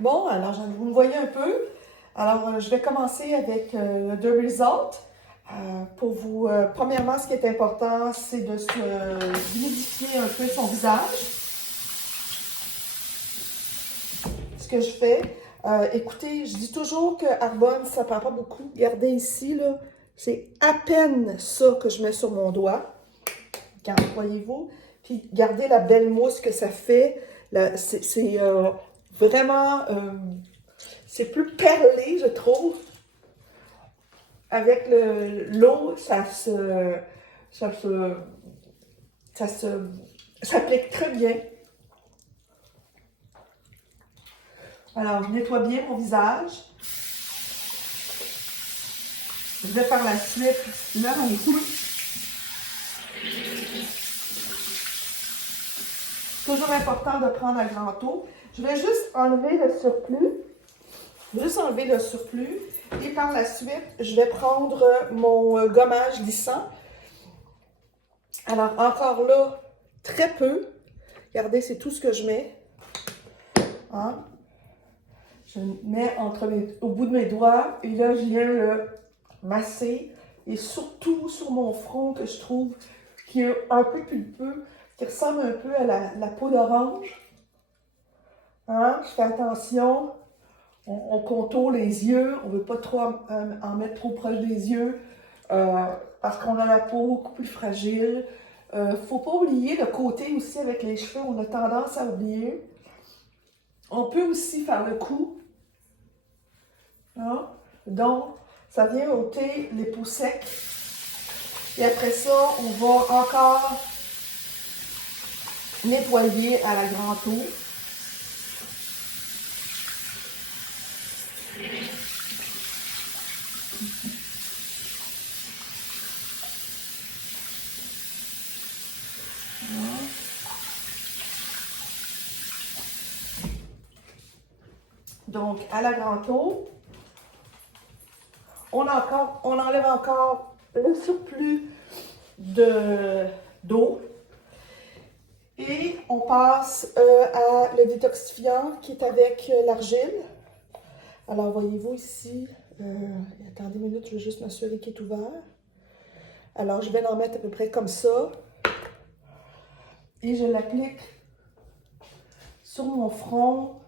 Bon, alors vous me voyez un peu. Alors, je vais commencer avec le The Result. Pour vous, premièrement, ce qui est important, c'est de se humidifier un peu son visage. Ce que je fais, écoutez, je dis toujours que Arbonne, ça ne prend pas beaucoup. Regardez ici, là, c'est à peine ça que je mets sur mon doigt. Voyez-vous? Puis, regardez la belle mousse que ça fait. C'est vraiment... c'est plus perlé, je trouve. Avec l'eau, ça se, s'applique très bien. Alors, je nettoie bien mon visage. Je vais par la suite le rincer. Toujours important de prendre à grand eau. Je vais juste enlever le surplus. Et par la suite, je vais prendre mon gommage lissant. Alors, encore là, très peu. Regardez, c'est tout ce que je mets. Hein? Je mets au bout de mes doigts et là, je viens le masser. Et surtout sur mon front que je trouve qui est un peu pulpeux, qui ressemble un peu à la peau d'orange. Hein? Je fais attention. On contourne les yeux, on ne veut pas trop en mettre trop proche des yeux parce qu'on a la peau beaucoup plus fragile. Il ne faut pas oublier le côté aussi avec les cheveux, on a tendance à oublier. On peut aussi faire le cou. Hein? Donc, ça vient ôter les peaux secs. Et après ça, on va encore nettoyer à la grande eau. Donc, à la grande eau, on enlève encore le surplus d'eau et on passe à le détoxifiant qui est avec l'argile. Alors, voyez-vous ici, attendez une minute, je vais juste m'assurer qu'il est ouvert. Alors, je vais en mettre à peu près comme ça et je l'applique sur mon front,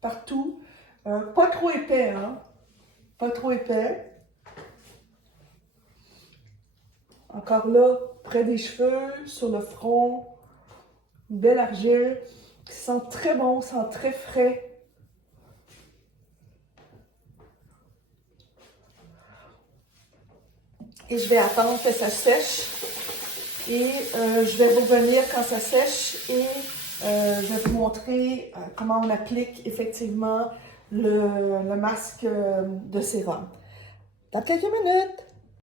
partout. Pas trop épais, hein? Pas trop épais. Encore là, près des cheveux, sur le front, une belle argile qui sent très bon, sent très frais. Et je vais attendre que ça sèche. Et je vais revenir quand ça sèche et je vais vous montrer comment on applique effectivement le masque de sérum. Dans quelques minutes.